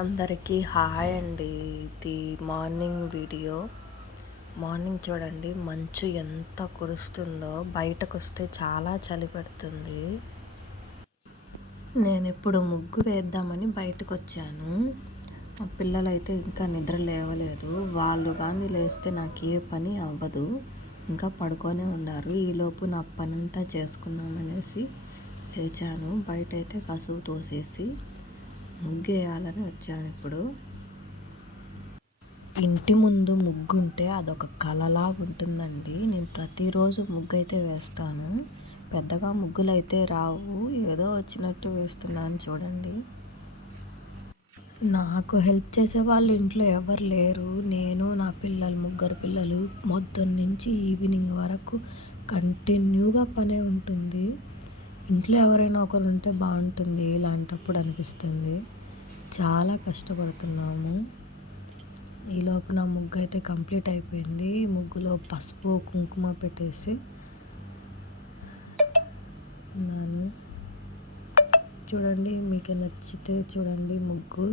అందరికీ హాయ్ అండి. ఇది మార్నింగ్ వీడియో. మార్నింగ్ చూడండి మంచు ఎంత కురుస్తుందో, బయటకు వస్తే చాలా చలి పెడుతుంది. నేను ఇప్పుడు ముగ్గు వేద్దామని బయటకు వచ్చాను. మా పిల్లలైతే ఇంకా నిద్ర లేవలేదు. వాళ్ళు కానీ లేస్తే నాకు ఏ పని అవ్వదు, ఇంకా పడుకొనే ఉన్నారు. ఈలోపు నా పనంతా చేసుకుందామనేసి లేచాను. బయట అయితే కసువు తోసేసి ముగ్గేయాలని వచ్చాను. ఇప్పుడు ఇంటి ముందు ముగ్గు ఉంటే అదొక కళలాగా ఉంటుందండి. నేను ప్రతిరోజు ముగ్గు అయితే వేస్తాను. పెద్దగా ముగ్గులు అయితే రావు, ఏదో వచ్చినట్టు వేస్తున్నాను చూడండి. నాకు హెల్ప్ చేసే వాళ్ళు ఇంట్లో ఎవరు లేరు. నేను, నా పిల్లలు, ముగ్గురు పిల్లలు నుంచి ఈవినింగ్ వరకు కంటిన్యూగా పనే ఉంటుంది. ఇంట్లో ఎవరైనా ఒకరు ఉంటే బాగుంటుంది ఇలాంటప్పుడు అనిపిస్తుంది. చాలా కష్టపడుతున్నాము. ఈలోపు నా ముగ్గు అయితే కంప్లీట్ అయిపోయింది. ముగ్గులో పసుపు కుంకుమ పెట్టేసి ఉన్నాను. చూడండి, మీకు నచ్చితే చూడండి ముగ్గు.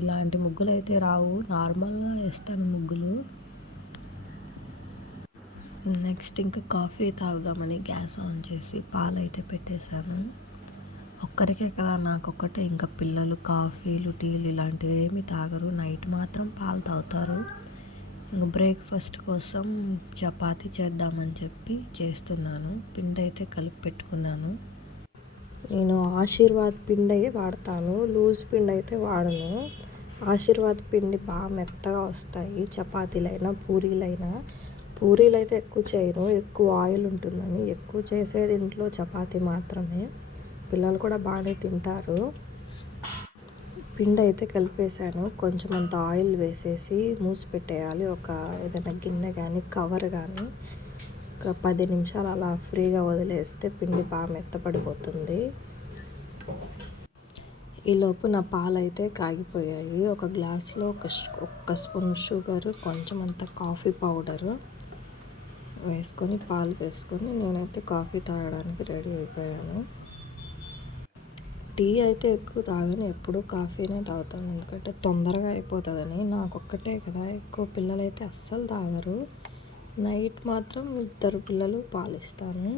ఇలాంటి ముగ్గులు అయితే రావు, నార్మల్గా వేస్తాను ముగ్గులు. నెక్స్ట్ ఇంకా కాఫీ తాగుదామని గ్యాస్ ఆన్ చేసి పాలు అయితే పెట్టేశాను. ఒక్కరికే కదా, నాకొక్కటే. ఇంకా పిల్లలు కాఫీలు టీలు ఇలాంటివి ఏమి తాగరు. నైట్ మాత్రం పాలు తాగుతారు. ఇంకా బ్రేక్ఫాస్ట్ కోసం చపాతీ చేద్దామని చెప్పి చేస్తున్నాను. పిండి అయితే కలిపి పెట్టుకున్నాను. నేను ఆశీర్వాద్ పిండి వాడతాను, లూజ్ పిండి అయితే వాడను. ఆశీర్వాద్ పిండి బాగా మెత్తగా వస్తాయి, చపాతీలైనా పూరీలైనా. పూరీలు అయితే ఎక్కువ చేయను, ఎక్కువ ఆయిల్ ఉంటుందని. ఎక్కువ చేసేది ఇంట్లో చపాతీ మాత్రమే. పిల్లలు కూడా బాగానే తింటారు. పిండి అయితే కలిపేసాను. కొంచెం అంత ఆయిల్ వేసేసి మూసి పెట్టేయాలి. ఒక ఏదైనా గిన్నె కానీ కవర్ కానీ ఒక 10 నిమిషాలు అలా ఫ్రీగా వదిలేస్తే పిండి బాగా మెత్తపడిపోతుంది. ఈలోపు నా పాలు అయితే కాగిపోయాయి. ఒక గ్లాసులో ఒక్క స్పూన్ షుగర్, కొంచెం అంత కాఫీ పౌడరు వేసుకొని, పాలు వేసుకొని నేనైతే కాఫీ తాగడానికి రెడీ అయిపోయాను. టీ అయితే ఎక్కువ తాగను, ఎప్పుడు కాఫీనే తాగుతాను. ఎందుకంటే తొందరగా అయిపోతుందని. నాకొక్కటే కదా, ఎక్కువ పిల్లలైతే అస్సలు తాగరు. నైట్ మాత్రం 2 పిల్లలు పాలిస్తాను.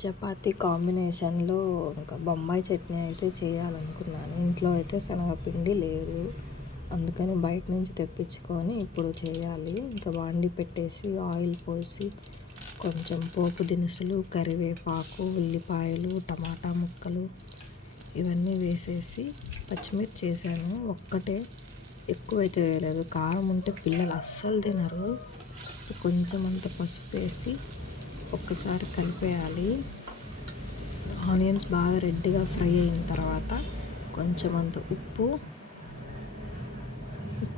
చపాతీ కాంబినేషన్లో ఇంకా బొంబాయి చట్నీ అయితే చేయాలనుకున్నాను. ఇంట్లో అయితే శనగపిండి లేదు, అందుకని బయట నుంచి తెప్పించుకొని ఇప్పుడు చేయాలి. ఇంకా వండి పెట్టేసి ఆయిల్ పోసి కొంచెం పోపు దినుసులు, కరివేపాకు, ఉల్లిపాయలు, టమాటా ముక్కలు ఇవన్నీ వేసేసి పచ్చిమిర్చి వేసాను. ఒక్కటే, ఎక్కువైతే వేయలేదు. కారం ఉంటే పిల్లలు అస్సలు తినరు. కొంచెం అంత పసుపు వేసి ఒక్కసారి కలిపేయాలి. ఆనియన్స్ బాగా రెడ్గా ఫ్రై అయిన తర్వాత కొంచెం అంత ఉప్పు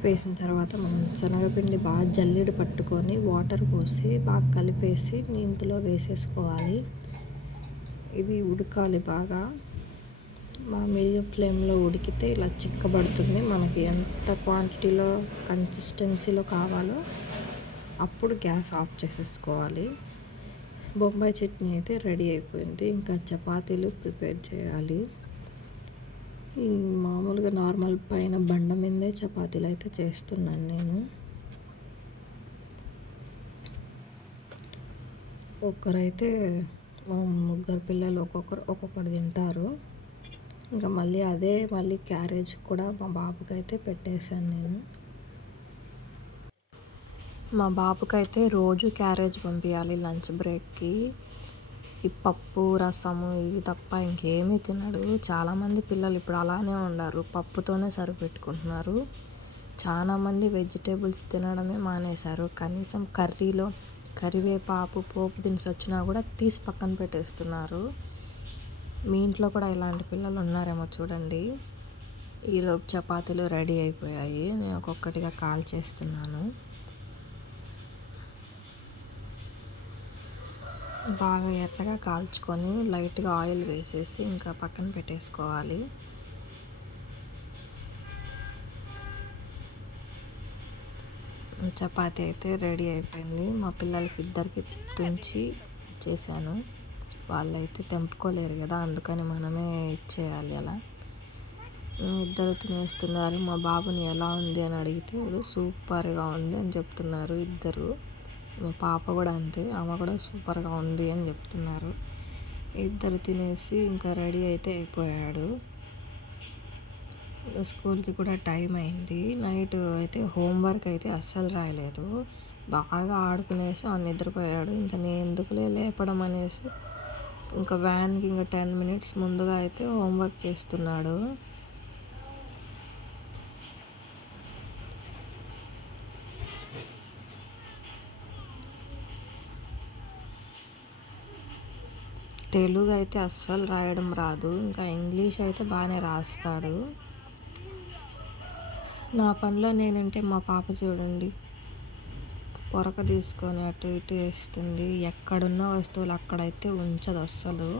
వేసిన తర్వాత మనం శనగపిండి బాగా జల్లెడ పట్టుకొని వాటర్ పోసి బాగా కలిపేసి ఇందులో వేసేసుకోవాలి. ఇది ఉడకాలి బాగా. మీడియం ఫ్లేమ్లో ఉడికితే ఇలా చిక్కబడుతుంది. మనకి ఎంత క్వాంటిటీలో కన్సిస్టెన్సీలో కావాలో అప్పుడు గ్యాస్ ఆఫ్ చేసేసుకోవాలి. బొంబాయి చట్నీ అయితే రెడీ అయిపోయింది. ఇంకా చపాతీలు ప్రిపేర్ చేయాలి. ఈ మామూలుగా నార్మల్ పైన బండ మీదే చపాతీలు అయితే చేస్తున్నాను నేను. ఒక్కరైతే ముగ్గురు పిల్లలు ఒక్కొక్కరు తింటారు. ఇంకా మళ్ళీ క్యారేజ్ కూడా మా బాబుకి అయితే పెట్టేశాను నేను. మా బాబుకైతే రోజు క్యారేజ్ పంపించాలి లంచ్ బ్రేక్కి. ఈ పప్పు, రసము ఇవి తప్ప ఇంకేమీ తినడు. చాలామంది పిల్లలు ఇప్పుడు అలానే ఉన్నారు, పప్పుతోనే సరిపెట్టుకుంటున్నారు. చాలామంది వెజిటేబుల్స్ తినడమే మానేశారు. కనీసం కర్రీలో కరివేపాకు, పోపు దినుసు వచ్చినా కూడా తీసి పక్కన పెట్టేస్తున్నారు. మీ ఇంట్లో కూడా ఇలాంటి పిల్లలు ఉన్నారేమో చూడండి. ఈలోపు చపాతీలు రెడీ అయిపోయాయి. నేను ఒక్కొక్కటిగా కాల్ చేస్తున్నాను. బాగా ఎర్రగా కాల్చుకొని లైట్గా ఆయిల్ వేసేసి ఇంకా పక్కన పెట్టేసుకోవాలి. చపాతీ అయితే రెడీ అయిపోయింది. మా పిల్లలకి ఇద్దరికి తుంచి చేశాను. వాళ్ళైతే తెంపుకోలేరు కదా, అందుకని మనమే ఇచ్చేయాలి అలా. ఇద్దరు తినేస్తున్నారు. మా బాబుని ఎలా ఉంది అని అడిగితే సూపర్గా ఉంది అని చెప్తున్నారు ఇద్దరు. మా పాప కూడా అంతే, ఆమె కూడా సూపర్గా ఉంది అని చెప్తున్నారు. ఇద్దరు తినేసి ఇంకా రెడీ అయితే అయిపోయాడు. స్కూల్కి కూడా టైం అయింది. నైట్ అయితే హోంవర్క్ అయితే అస్సలు రాయలేదు, బాగా ఆడుకునేసి నిద్రపోయాడు. ఇంకా నేను ఎందుకులే లేపడం అనేసి ఇంకా వ్యాన్కి ఇంకా 10 minutes ముందుగా అయితే హోంవర్క్ చేస్తున్నాడు. తెలుగు అయితే అస్సలు రాయడం రాదు, ఇంకా ఇంగ్లీష్ అయితే బాగానే రాస్తాడు. నా పనిలో నేనంటే మా పాప చూడండి పొరక తీసుకొని అటు ఇటు వేస్తుంది. ఎక్కడున్న వస్తువులు అక్కడైతే ఉంచదు అస్సలు,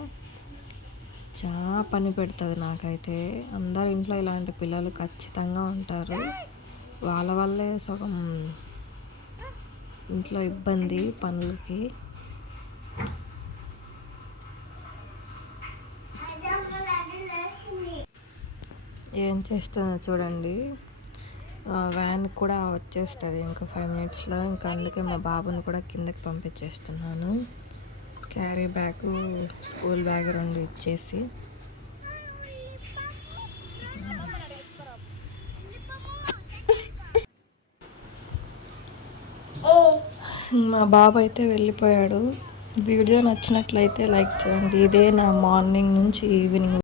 చాలా పని పెడుతుంది నాకైతే. అందరి ఇంట్లో ఇలాంటి పిల్లలు ఖచ్చితంగా ఉంటారు. వాళ్ళ వల్లే సగం ఇంట్లో ఇబ్బంది పనులకి. ఏం చేస్తుందో చూడండి. వ్యాన్ కూడా వచ్చేస్తుంది ఇంకా 5 minutesలో. ఇంకా అందుకే మా బాబుని కూడా కిందకి పంపించేస్తున్నాను. క్యారీ బ్యాగ్, స్కూల్ బ్యాగ్ 2 ఇచ్చేసి. మా బాబు అయితే వెళ్ళిపోయాడు. వీడియో నచ్చినట్లయితే లైక్ చేయండి. ఇదే నా మార్నింగ్ నుంచి ఈవినింగ్